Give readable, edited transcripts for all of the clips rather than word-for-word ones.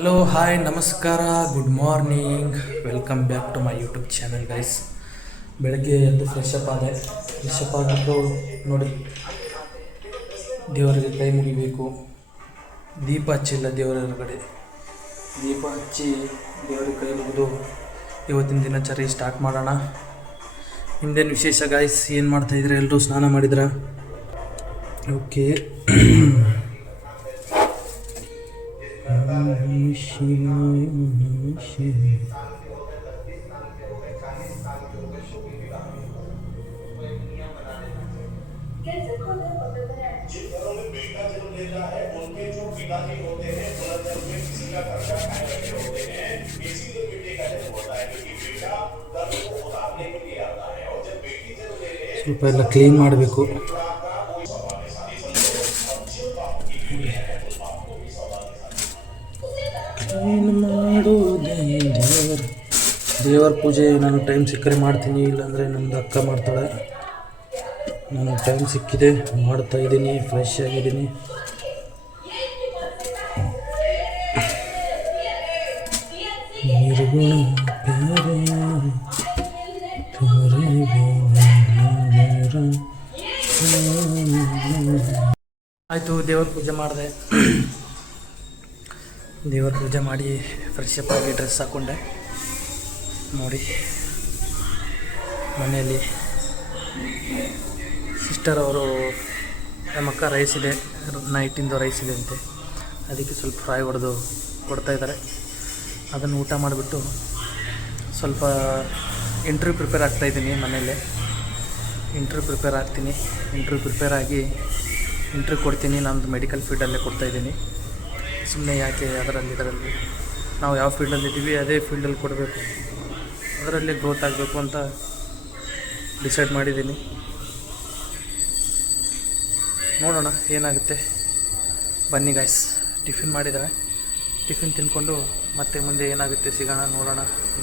Hello hi ನಮಸ್ಕಾರ good morning welcome back to my YouTube channel guys. ಬೆಳಗ್ಗೆ ಎದ್ದು fresh up ಆಗಿಬಿಟ್ಟು ನೋಡಿ ದೇವರಿಗೆ ಕೈ ಮುಗಿಬೇಕು. ದೀಪ ಹಚ್ಚಿಲ್ಲ ದೇವರ ಹೊರಗಡೆ, ದೀಪ ಹಚ್ಚಿ ದೇವರಿಗೆ ಕೈ ಮುಗಿದು ಇವತ್ತಿನ ದಿನಚರಿ ಸ್ಟಾರ್ಟ್ ಮಾಡೋಣ. ಹಿಂದೇನು ವಿಶೇಷ ಗೈಸ್? ಏನು ಮಾಡ್ತಾಯಿದ್ರೆ ಎಲ್ಲರೂ ಸ್ನಾನ ಮಾಡಿದ್ರ? ಓಕೆ. ಸ್ವಲ್ಪ ಎಲ್ಲ ಕ್ಲೀನ್ ಮಾಡಬೇಕು. ಏನು ಮಾಡೋದೇ ದೇವರ ಪೂಜೆ ನಾನು ಟೈಮ್ ಸಿಕ್ಕರೆ ಮಾಡ್ತೀನಿ, ಇಲ್ಲಾಂದರೆ ನಮ್ಮದು ಅಕ್ಕ ಮಾಡ್ತಾಳೆ. ನಾನು ಟೈಮ್ ಸಿಕ್ಕಿದೆ ಮಾಡ್ತಾಯಿದ್ದೀನಿ, ಫ್ರೆಶ್ ಆಗಿದ್ದೀನಿ. ಆಯಿತು, ದೇವರ ಪೂಜೆ ಮಾಡಿದೆ. ದೇವರ ಪೂಜೆ ಮಾಡಿ ಫ್ರೆಶ್ ಅಪ್ ಆಗಿ ಡ್ರೆಸ್ ಹಾಕ್ಕೊಂಡೆ. ನೋಡಿ ಮನೆಯಲ್ಲಿ ಸಿಸ್ಟರ್ ಅವರು ನಮ್ಮಕ್ಕ ರೈಸ್ ಇದೆ, ನೈಟಿಂದು ರೈಸ್ ಇದೆ ಅಂತೆ, ಅದಕ್ಕೆ ಸ್ವಲ್ಪ ಫ್ರೈ ಹೊಡೆದು ಕೊಡ್ತಾಯಿದ್ದಾರೆ. ಅದನ್ನು ಊಟ ಮಾಡಿಬಿಟ್ಟು ಸ್ವಲ್ಪ ಇಂಟ್ರ್ವ್ಯೂ ಪ್ರಿಪೇರ್ ಆಗ್ತಾಯಿದ್ದೀನಿ. ಮನೆಯಲ್ಲೇ ಇಂಟ್ರ್ವ್ಯೂ ಪ್ರಿಪೇರ್ ಆಗಿ ಇಂಟ್ರ್ವ್ಯೂ ಕೊಡ್ತೀನಿ. ನಮ್ಮದು ಮೆಡಿಕಲ್ ಫೀಲ್ಡಲ್ಲೇ ಕೊಡ್ತಾಯಿದ್ದೀನಿ. ಸುಮ್ಮನೆ ಯಾಕೆ ಇದರಲ್ಲಿ ನಾವು ಯಾವ ಫೀಲ್ಡಲ್ಲಿದ್ದೀವಿ ಅದೇ ಫೀಲ್ಡಲ್ಲಿ ಕೊಡಬೇಕು, ಅದರಲ್ಲೇ ಗ್ರೋತ್ ಆಗಬೇಕು ಅಂತ ಡಿಸೈಡ್ ಮಾಡಿದ್ದೀನಿ. ನೋಡೋಣ ಏನಾಗುತ್ತೆ. ಬನ್ನಿ ಗಾಯ್ಸ್, ಟಿಫಿನ್ ಮಾಡಿದ್ದಾರೆ, ಟಿಫಿನ್ ತಿಂದ್ಕೊಂಡು ಮತ್ತೆ ಮುಂದೆ ಏನಾಗುತ್ತೆ ಸಿಗೋಣ,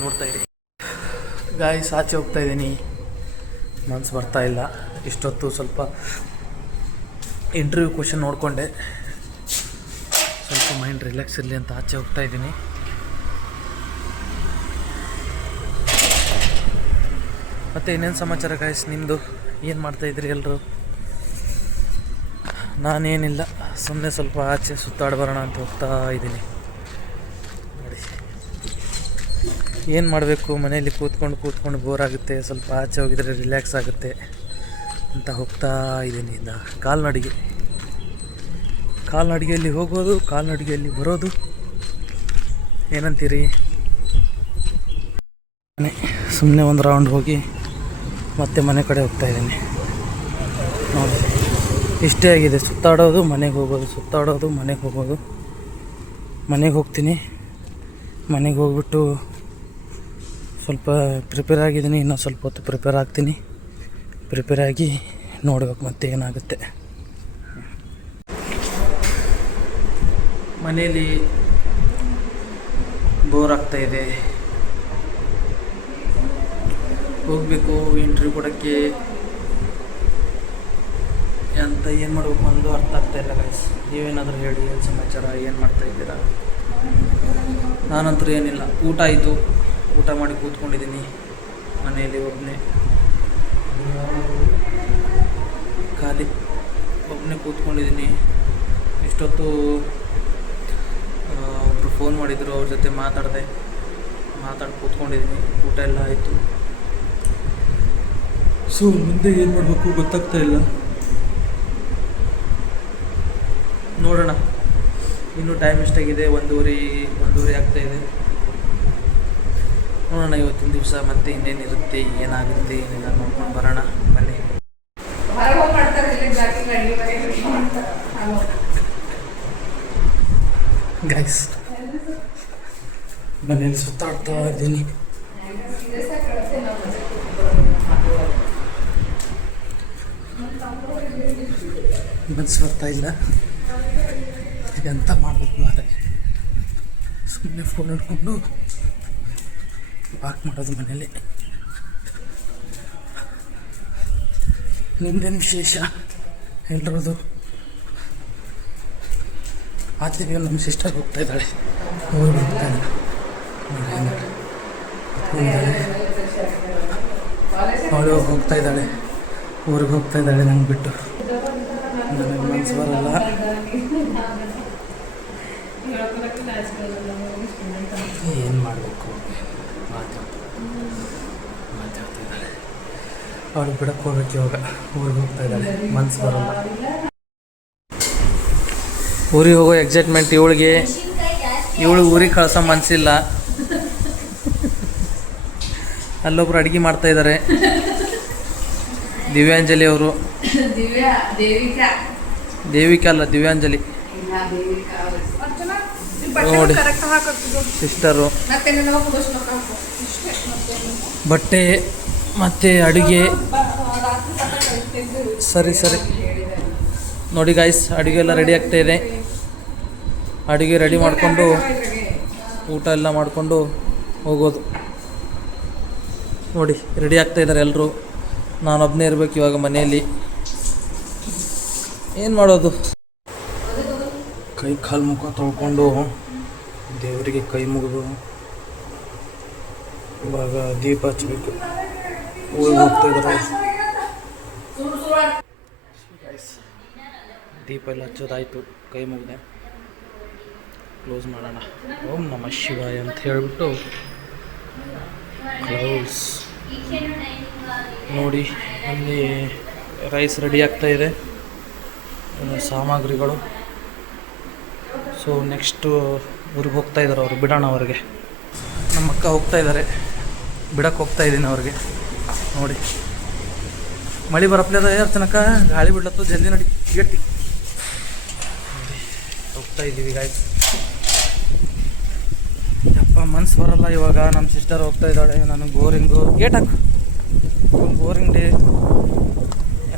ನೋಡ್ತಾಯಿರಿ ಗಾಯ್ಸ್. ಆಚೆ ಹೋಗ್ತಾಯಿದ್ದೀನಿ, ಮನಸ್ಸು ಬರ್ತಾಯಿಲ್ಲ. ಇಷ್ಟೊತ್ತು ಸ್ವಲ್ಪ ಇಂಟರ್ವ್ಯೂ ಕ್ವಶನ್ ನೋಡಿಕೊಂಡೆ, ಸ್ವಲ್ಪ ಮೈಂಡ್ ರಿಲ್ಯಾಕ್ಸ್ ಇರಲಿ ಅಂತ ಆಚೆ ಹೋಗ್ತಾಯಿದ್ದೀನಿ. ಮತ್ತು ಇನ್ನೇನು ಸಮಾಚಾರ ಗಾಯ್ಸ್? ನಿಮ್ಮದು ಏನು ಮಾಡ್ತಾಯಿದ್ರಿ ಎಲ್ಲರೂ? ನಾನೇನಿಲ್ಲ, ಸುಮ್ಮನೆ ಸ್ವಲ್ಪ ಆಚೆ ಸುತ್ತಾಡ್ಬರೋಣ ಅಂತ ಹೋಗ್ತಾ ಇದ್ದೀನಿ. ನೋಡಿ ಏನು ಮಾಡಬೇಕು, ಮನೆಯಲ್ಲಿ ಕೂತ್ಕೊಂಡು ಬೋರ್ ಆಗುತ್ತೆ, ಸ್ವಲ್ಪ ಆಚೆ ಹೋಗಿದರೆ ರಿಲ್ಯಾಕ್ಸ್ ಆಗುತ್ತೆ ಅಂತ ಹೋಗ್ತಾ ಇದ್ದೀನಿ. ಕಾಲ್ನಡಿಗೆಯಲ್ಲಿ ಹೋಗೋದು, ಕಾಲ್ನಡಿಗೆಯಲ್ಲಿ ಬರೋದು, ಏನಂತೀರಿ? ಸುಮ್ಮನೆ ಒಂದು ರೌಂಡ್ ಹೋಗಿ ಮತ್ತೆ ಮನೆ ಕಡೆ ಹೋಗ್ತಾಯಿದ್ದೀನಿ. ನೋಡಿ ಇಷ್ಟೇ ಆಗಿದೆ, ಸುತ್ತಾಡೋದು ಮನೆಗೆ ಹೋಗೋದು, ಮನೆಗೆ ಹೋಗ್ತೀನಿ. ಮನೆಗೆ ಹೋಗ್ಬಿಟ್ಟು ಸ್ವಲ್ಪ ಪ್ರಿಪೇರ್ ಆಗಿದ್ದೀನಿ, ಇನ್ನೂ ಸ್ವಲ್ಪ ಹೊತ್ತು ಪ್ರಿಪೇರ್ ಆಗಿ ನೋಡ್ಬೇಕು ಮತ್ತೆ ಏನಾಗುತ್ತೆ. ಮನೇಲಿ ಬೋರ್ ಆಗ್ತಾಯಿದೆ, ಹೋಗಬೇಕು ಇಂಟರ್ವ್ಯೂ ಕೊಡೋಕ್ಕೆ ಅಂತ. ಏನು ಮಾಡಬೇಕು ಒಂದು ಅರ್ಥ ಆಗ್ತಾಯಿಲ್ಲ ಗೈಸ್. ನೀವೇನಾದರೂ ಹೇಳಿ, ಏನು ಸಮಾಚಾರ, ಏನು ಮಾಡ್ತಾಯಿದ್ದೀರಾ? ನಾನಂತೂ ಏನಿಲ್ಲ, ಊಟ ಆಯಿತು, ಊಟ ಮಾಡಿ ಕೂತ್ಕೊಂಡಿದ್ದೀನಿ ಮನೆಯಲ್ಲಿ ಒಬ್ಬನೇ ಕೂತ್ಕೊಂಡಿದ್ದೀನಿ. ಇಷ್ಟೊತ್ತು ಒಬ್ಬರು ಫೋನ್ ಮಾಡಿದರು, ಅವ್ರ ಜೊತೆ ಮಾತಾಡಿ ಕೂತ್ಕೊಂಡಿದ್ದೀನಿ. ಊಟ ಎಲ್ಲ ಆಯಿತು. ಸೊ ಮುಂದೆ ಏನು ಮಾಡಬೇಕು ಗೊತ್ತಾಗ್ತಾ ಇಲ್ಲ. ನೋಡೋಣ, ಇನ್ನೂ ಟೈಮ್ ಎಷ್ಟಾಗಿದೆ? ಒಂದೂವರೆ ಆಗ್ತಾಯಿದೆ. ನೋಡೋಣ ಇವತ್ತಿನ ದಿವಸ ಮತ್ತೆ ಇನ್ನೇನಿರುತ್ತೆ, ಏನಾಗುತ್ತೆ, ಏನಿಲ್ಲ ನೋಡ್ಕೊಂಡು ಬರೋಣ. ಬನ್ನಿ ಗೈಸ್, ಮನೇಲಿ ಸುತ್ತಾಡ್ತಾ ಇದ್ದೀನಿ. ಮನಸ್ಸು ಬರ್ತಾ ಇಲ್ಲ, ಎಂತ ಮಾಡಬೇಕು ಮಾರೆ. ಸುಮ್ಮನೆ ಫೋನ್ ಹಿಡ್ಕೊಂಡು ವಾಕ್ ಮಾಡೋದು ಮನೇಲಿ. ನಿಮ್ದೇನು ವಿಶೇಷ? ಎಲ್ಲರದು ಆಚೆಗೆ ನಮ್ಮ ಸಿಸ್ಟರ್ ಹೋಗ್ತಾ ಇದ್ದಾಳೆ, ಊರಿಗೆ ಹೋಗ್ತಾ ಇದ್ದಾಳೆ. ಅವಳು ಹೋಗ್ತಾ ಇದ್ದಾಳೆ, ಊರಿಗೆ ಹೋಗ್ತಾ ಇದ್ದಾಳೆ ನಂಗೆ ಬಿಟ್ಟು. ನನಗೆ ಮನಸ್ಸು ಬರಲ್ಲ. ಏನು ಮಾಡಬೇಕು, ಮಾತಾಡ್ತಿದ್ದಾಳೆ. ಅವಳು ಬಿಡಕ್ಕೆ ಹೋಗ್ಬೇಕು ಇವಾಗ, ಊರಿಗೆ ಹೋಗ್ತಾ ಇದ್ದಾಳೆ, ಮನಸ್ಸು ಬರಲ್ಲ. ಊರಿಗೆ ಹೋಗೋ ಎಕ್ಸೈಟ್ಮೆಂಟ್ ಇವಳಿಗೆ ಊರಿಗೆ ಕಳ್ಸೋ ಮನಸ್ಸಿಲ್ಲ. ಅಲ್ಲೊಬ್ರು ಅಡುಗೆ ಮಾಡ್ತಾ ಇದ್ದಾರೆ, ದಿವ್ಯಾಂಜಲಿ ಅವರು. ದೇವಿಕಾ ಅಲ್ಲ, ದಿವ್ಯಾಂಜಲಿ ನೋಡಿ, ಸಿಸ್ಟರು. ಬಟ್ಟೆ ಮತ್ತು ಅಡುಗೆ. ಸರಿ ನೋಡಿ ಗಾಯ್ಸ್, ಅಡುಗೆ ಎಲ್ಲ ರೆಡಿ ಆಗ್ತಾ ಇದೆ. ಅಡುಗೆ ರೆಡಿ ಮಾಡಿಕೊಂಡು ಊಟ ಎಲ್ಲ ಮಾಡಿಕೊಂಡು ಹೋಗೋದು. ನೋಡಿ ರೆಡಿ ಆಗ್ತಾ ಇದ್ದಾರೆ ಎಲ್ಲರೂ. ನಾನೊಬ್ಬನೇ ಇರಬೇಕು ಇವಾಗ ಮನೆಯಲ್ಲಿ. ಏನು ಮಾಡೋದು? ಕೈ ಕಾಲು ಮುಖ ತೊಳ್ಕೊಂಡು ದೇವರಿಗೆ ಕೈ ಮುಗಿದು ಇವಾಗ ದೀಪ ಹಚ್ಚಬೇಕು. ಊರಿಗೆ ಹೋಗ್ತಾ ಇದ್ದಾರೆ. ದೀಪ ಎಲ್ಲ ಹಚ್ಚೋದಾಯಿತು, ಕೈ ಮುಗಿದೆ. ಕ್ಲೋಸ್ ಮಾಡೋಣ. ಓಂ ನಮಃ ಶಿವಾಯ ಅಂತ ಹೇಳಿಬಿಟ್ಟು ಕ್ಲೋಸ್. ನೋಡಿ ಅಲ್ಲಿ ರೈಸ್ ರೆಡಿ ಆಗ್ತಾ ಇದೆ, ಸಾಮಗ್ರಿಗಳು. ಸೊ ನೆಕ್ಸ್ಟು ಊರಿಗೆ ಹೋಗ್ತಾ ಇದ್ದಾರೆ ಅವರು, ಬಿಡೋಣ ಅವ್ರಿಗೆ. ನಮ್ಮ ಅಕ್ಕ ಹೋಗ್ತಾ ಇದ್ದಾರೆ, ಬಿಡಕ್ಕೆ ಹೋಗ್ತಾ ಇದ್ದೀನಿ ಅವ್ರಿಗೆ. ನೋಡಿ ಮಳೆ ಬರಪ್ಲದ ಯಾರು ತನಕ, ಗಾಳಿ ಬಿಡ್ಲತ್ತು, ಜಲ್ದಿ ನಡಿ ಗಟ್ಟಿ. ಹೋಗ್ತಾ ಇದ್ದೀವಿ ಗಾಯ್ಸ್. ಯಪ್ಪ ಮನ್ಸು ಬರಲ್ಲ ಇವಾಗ. ನಮ್ಮ ಸಿಸ್ಟರ್ ಹೋಗ್ತಾ ಇದ್ದಾಳೆ, ನನಗೆ ಬೋರಿಂಗು. ಗೇಟ್ ಹಾಕು. Full boring day.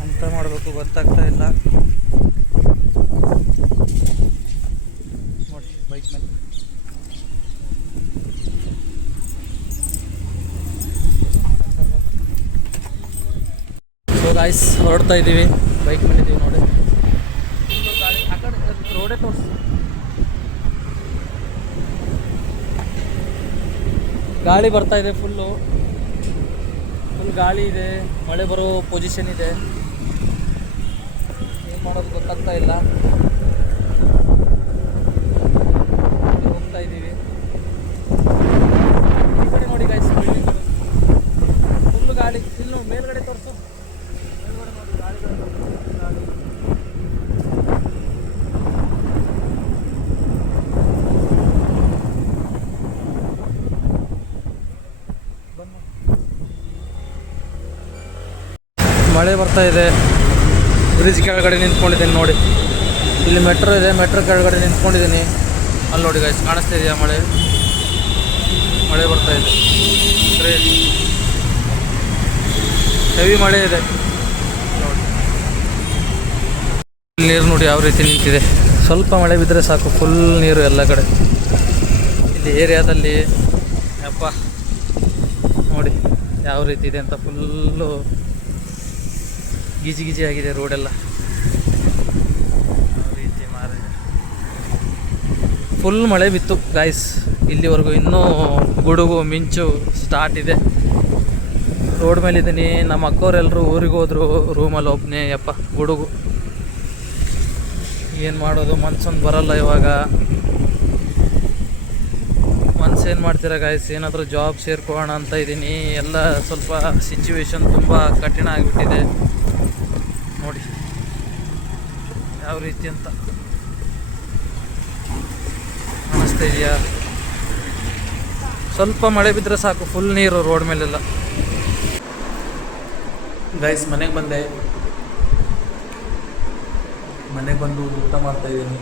ಎಂತ ಮಾಡಬೇಕು ಗೊತ್ತಾಗ್ತಾ ಇಲ್ಲ. ನೋಡಿ ಬೈಕ್ ಮೇಲೆ ಸೊ ಗಾಯ್ಸ್ ಹೊರಡ್ತಾ ಇದ್ದೀವಿ, ಬೈಕ್ ಮೇಲೆ ಇದ್ದೀವಿ. ನೋಡಿ ಗಾಳಿ ಆ ಕಡೆ ರೋಡೇ ತೋರಿಸಿ. ಗಾಳಿ ಬರ್ತಾ ಇದೆ, ಫುಲ್ ಗಾಳಿ ಇದೆ, ಮಳೆ ಬರೋ ಪೊಸಿಷನ್ ಇದೆ. ಏನು ಮಾಡೋದು ಗೊತ್ತಾಗ್ತಾ ಇಲ್ಲ. ಹೋಗ್ತಾ ಇದ್ದೀವಿ. ಈ ಕಡೆ ನೋಡಿ ಗಾಯ್ಸ್, ಬಿಲ್ಡಿಂಗ್ ಫುಲ್ ಗಾಳಿ. ಇಲ್ಲಿ ಮೇಲ್ಗಡೆ ತೋರಿಸು, ಮೇಲ್ಗಡೆ ನೋಡಿ ಗಾಳಿ. ಮಳೆ ಬರ್ತಾ ಇದೆ. ಬ್ರಿಡ್ಜ್ ಕೆಳಗಡೆ ನಿಂತ್ಕೊಂಡಿದ್ದೀನಿ ನೋಡಿ. ಇಲ್ಲಿ ಮೆಟ್ರೋ ಇದೆ, ಮೆಟ್ರೋ ಕೆಳಗಡೆ ನಿಂತ್ಕೊಂಡಿದ್ದೀನಿ. ಅಲ್ಲಿ ನೋಡಿ ಗಾಯ್ಸ್, ಕಾಣಿಸ್ತಾ ಇದೆಯಾ ಮಳೆ ಬರ್ತಾ ಇದೆ. ಹೆವಿ ಮಳೆ ಇದೆ ನೋಡಿ. ನೀರು ನೋಡಿ ಯಾವ ರೀತಿ ನಿಂತಿದೆ. ಸ್ವಲ್ಪ ಮಳೆ ಬಿದ್ದರೆ ಸಾಕು, ಫುಲ್ ನೀರು ಎಲ್ಲ ಕಡೆ. ಇಲ್ಲಿ ಏರಿಯಾದಲ್ಲಿ ಯಪ್ಪ ನೋಡಿ ಯಾವ ರೀತಿ ಇದೆ ಅಂತ. ಫುಲ್ಲು ಗೀಜಿ ಆಗಿದೆ ರೋಡೆಲ್ಲ. ಯಾವ ರೀತಿ ಫುಲ್ ಮಳೆ ಬಿತ್ತು ಗಾಯ್ಸ್. ಇಲ್ಲಿವರೆಗೂ ಇನ್ನೂ ಗುಡುಗು ಮಿಂಚು ಸ್ಟಾರ್ಟ್ ಇದೆ. ರೋಡ್ ಮೇಲಿದ್ದೀನಿ. ನಮ್ಮ ಅಕ್ಕವರೆಲ್ಲರೂ ಊರಿಗೆ ಹೋದ್ರು, ರೂಮಲ್ಲಿ ಒಬ್ಬನೇ. ಯಪ್ಪ ಗುಡುಗು. ಏನು ಮಾಡೋದು, ಮನ್ಸೊಂದು ಬರಲ್ಲ ಇವಾಗ. ಮನ್ಸೇನು ಮಾಡ್ತೀರಾ ಗಾಯ್ಸ್? ಏನಾದರೂ ಜಾಬ್ ಸೇರ್ಕೊಳ್ಳೋಣ ಅಂತ ಇದ್ದೀನಿ. ಎಲ್ಲ ಸ್ವಲ್ಪ ಸಿಚುವೇಶನ್ ತುಂಬ ಕಠಿಣ ಆಗಿಬಿಟ್ಟಿದೆ ನೋಡಿ ಯಾವ ರೀತಿ ಅಂತ. ಕಾಣಿಸ್ತಾ ಇದೆಯಾ? ಸ್ವಲ್ಪ ಮಳೆ ಬಿದ್ದರೆ ಸಾಕು, ಫುಲ್ ನೀರು ರೋಡ್ ಮೇಲೆಲ್ಲ. ಗೈಸ್ ಮನೆಗೆ ಬಂದೆ. ಮನೆಗೆ ಬಂದು ಊಟ ಮಾಡ್ತಾಯಿದ್ದೀನಿ.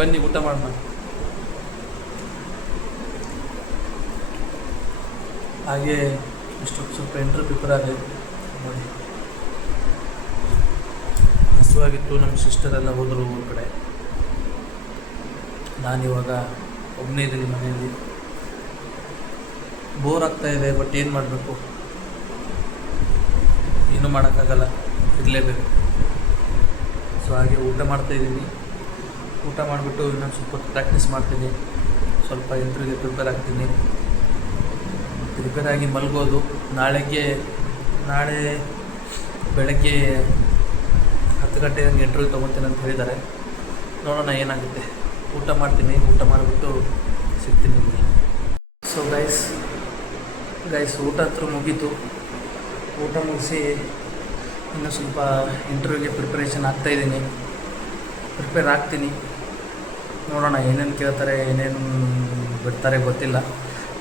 ಬನ್ನಿ ಊಟ ಮಾಡೋಣ. ಹಾಗೆ ಸ್ವಲ್ಪ ಇಂಟರ್ವ್ಯೂ ಪ್ರಿಪೇರ್ ಆಗಿದೆ ನೋಡಿ. ಹಸುವಾಗಿತ್ತು. ನಮ್ಮ ಸಿಸ್ಟರೆಲ್ಲ ಹೋದರು ಊರ ಕಡೆ. ನಾನಿವಾಗ ಒಬ್ಬನೇ ಇದ್ದೀನಿ ಮನೆಯಲ್ಲಿ. ಬೋರ್ ಆಗ್ತಾ ಇದೆ, ಬಟ್ ಏನು ಮಾಡಬೇಕು, ಏನೂ ಮಾಡೋಕ್ಕಾಗಲ್ಲ, ಇರಲೇಬೇಕು. ಸೊ ಹಾಗೆ ಊಟ ಮಾಡ್ತಾಯಿದ್ದೀನಿ. ಊಟ ಮಾಡಿಬಿಟ್ಟು ಇನ್ನೊಂದು ಸ್ವಲ್ಪ ಹೊತ್ತು ಪ್ರಾಕ್ಟೀಸ್ ಮಾಡ್ತೀನಿ. ಸ್ವಲ್ಪ ಇಂಟರ್ವ್ಯೂಗೆ ಪ್ರಿಪೇರ್ ಆಗ್ತೀನಿ. ಪ್ರಿಪೇರ್ ಆಗಿ ಮಲಗೋದು. ನಾಳೆ ಬೆಳಗ್ಗೆ 10 ಗಂಟೆ ಹಂಗೆ ಇಂಟರ್ವ್ಯೂ ತೊಗೊತೀನಿ ಅಂತ ಹೇಳಿದ್ದಾರೆ. ನೋಡೋಣ ಏನಾಗುತ್ತೆ. ಊಟ ಮಾಡ್ತೀನಿ. ಊಟ ಮಾಡಿಬಿಟ್ಟು ಸಿಗ್ತೀನಿ ನಿಮಗೆ. ಸೊ ಗೈಸ್ ಊಟ ಹತ್ರ ಮುಗೀತು. ಊಟ ಮುಗಿಸಿ ಇನ್ನೂ ಸ್ವಲ್ಪ ಇಂಟರ್ವ್ಯೂಗೆ ಪ್ರಿಪ್ರೇಷನ್ ಪ್ರಿಪೇರ್ ಆಗ್ತೀನಿ. ನೋಡೋಣ ಏನೇನು ಕೇಳ್ತಾರೆ, ಏನೇನು ಬಿಡ್ತಾರೆ ಗೊತ್ತಿಲ್ಲ.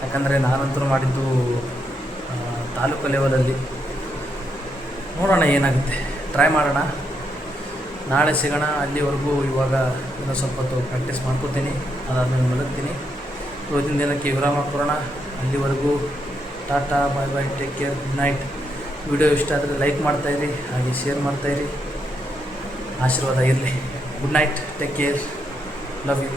ಯಾಕಂದರೆ ನಾನಂತರೂ ಮಾಡಿದ್ದು ತಾಲೂಕು ಲೆವೆಲಲ್ಲಿ. ನೋಡೋಣ ಏನಾಗುತ್ತೆ, ಟ್ರೈ ಮಾಡೋಣ. ನಾಳೆ ಸಿಗೋಣ. ಅಲ್ಲಿವರೆಗೂ ಇವಾಗ ಇನ್ನೂ ಸ್ವಲ್ಪ ಹೊತ್ತು ಪ್ರಾಕ್ಟೀಸ್ ಮಾಡ್ಕೋತೀನಿ. ಅದಾದಮೇಲೆ ಮಲಗ್ತೀನಿ. ಇವತ್ತಿನ ದಿನಕ್ಕೆ ವಿರಾಮ ಕೊಡೋಣ. ಅಲ್ಲಿವರೆಗೂ tata, bye bye, take care, good night. Video ಇಷ್ಟ ಆದರೆ ಲೈಕ್ ಮಾಡ್ತಾಯಿರಿ, ಹಾಗೆ ಶೇರ್ ಮಾಡ್ತಾಯಿರಿ. ಆಶೀರ್ವಾದ ಇರಲಿ. Good night, take care, love you.